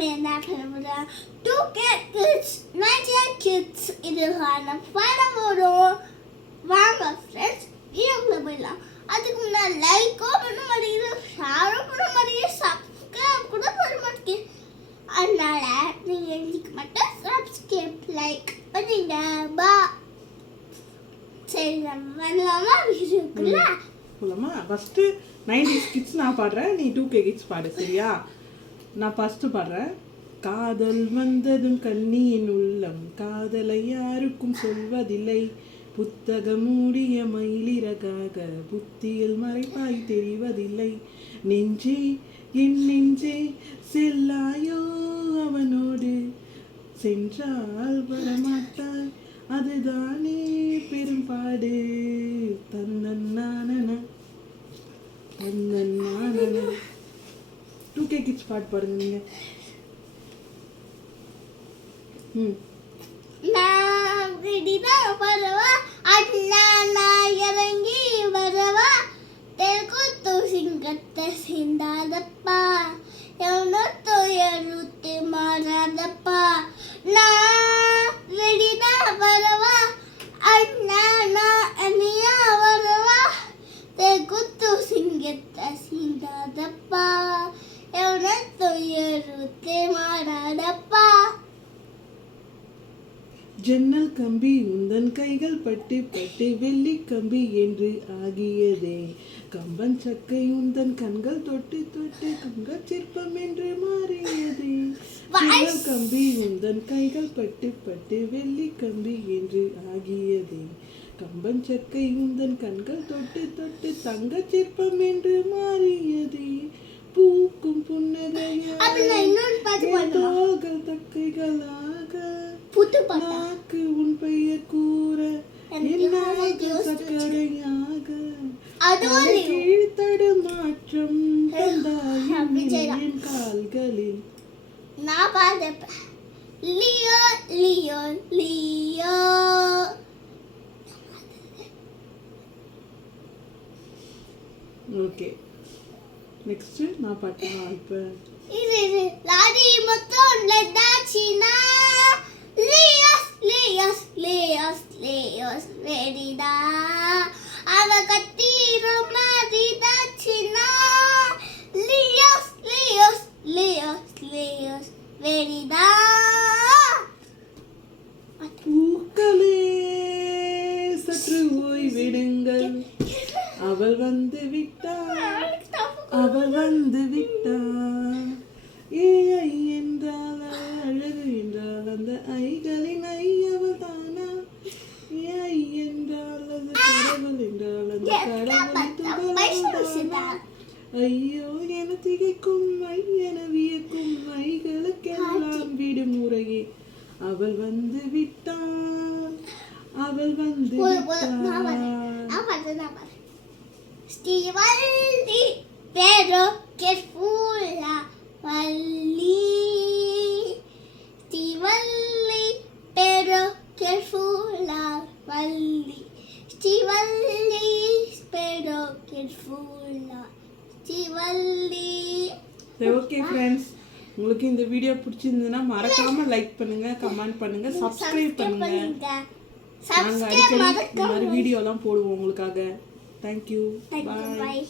நம்ம என்ன பண்ணுறோம் 2K kids 90 kids இதுக்கான படம் வரும். வாங்க ஃப்ரெண்ட்ஸ் வீடியோக்குள்ள போயிடலாம். அதுக்கு முன்னாடி லைக்கும் பண்ண மாட்டேங்குது, ஷேரும் பண்ண மாட்டேங்குது, சப்ஸ்கிரைப் கூட பண்ண மாட்டேங்குது. அதனால நீங்கள் எனக்கு மட்டும் சப்ஸ்கிரைப் லைக் பண்ணிங்க. பா சரி நம்ம வரலாமா வீடியோக்குள்ள போலாமா? ஃபஸ்ட்டு 90s கிட்ஸ் நான் பாடுறேன், நீ 2K கிட்ஸ் பாடு சரியா? நான் ஃபஸ்ட்டு பாடுறேன். காதல் வந்ததும் கண்ணியின் உள்ளம் காதலை யாருக்கும் சொல்வதில்லை, புத்தகம் மூடிய மயிலிறகாக புத்தியில் மறைப்பாய் தெரிவதில்லை, நெஞ்சே என் நெஞ்சே செல்லாயோ அவனோடு, சென்றால் வரமாட்டாய் அதுதானே பெரும்பாடு, தன்னன்னான தன்னன்னான. 2K கிட்ஸ் பாட்டு பாடுங்க நீங்க. நான் ரெடிதான் வரவா, அண்ணா நான் இறங்கி வரவா, தெற்கு சிங்கத்தை சிந்தாதப்பா, எவனோ துயருத்து மாறாதப்பா, நான் ரெடிதான் வரவா, அண்ணா நான் அண்ணியா வரவா, தெற்கு சிங்கத்தை சிந்தாதப்பா, எவனோ துயருத்து மாறாதப்பா. ஜன்னல் கம்பி உந்தன் கைகள் பட்டு பட்டு வெள்ளி கம்பி என்று ஆகியதே, கம்பன் சக்கை உந்தன் கண்கள் தொட்டு தொட்டு கங்கச் சிற்பம் என்று மாறியதே, ஜன்னல் கம்பி உந்தன் கைகள் பட்டு பட்டு வெள்ளி கம்பி என்று ஆகியதே, கம்பன் சக்கை உந்தன் கண்கள் தொட்டு தொட்டு தங்கச் சிற்பம் என்று மாறியதே, பூக்கும் புன்னகையாக தோள்கள் தக்கைகளாக நாக்கு உன் பெயர் கூற சக்கரையாக கீழ்த்தடு மாற்றம் என் கால்களில். நான் பாடுறேன் Leo Leo Leo. Okay next நான் பாட்டா இப்போ இது லாடி மொத்தம் லடாச்சினா லியோஸ் லியோஸ் லியோஸ் லியோஸ் வெரிடா அவ கத்திர மாதிரிதாச்சினா லியோஸ் லியோஸ் லியோஸ் லியோஸ் வெரிடா. பூக்களே சற்று ஓய்விடுங்கள், அவள் வந்து விட்டாள் அவள் வந்து விட்டாள், ஏஐ என்றால் அழகு என்றால் அந்த ஐகளின் ஐயவள் தானா, ஏஐ என்றால் அது கடவுள் என்றால் அந்த கடவுளின் துகள் தானா, ஐயோ என திகைக்கும் ஐயன வியக்கும் ஐகளுக்கெல்லாம் விடுமுறையே, அவள் வந்து விட்டாள் அவள் வந்து விட்டாள். Stivaldi, pero che fulla valli. Stivaldi, pero che fulla valli. Stivaldi, pero che fulla. Stivaldi. Okay friends, உங்களுக்கு இந்த வீடியோ பிடிச்சிருந்ததுன்னா மறக்காம லைக் பண்ணுங்க, கமெண்ட் பண்ணுங்க, சப்ஸ்கிரைப் பண்ணுங்க. நாங்கள் அடிக்கடி இந்த மாதிரி வீடியோலாம் போடுவோம் உங்களுக்காக. Thank you. Bye.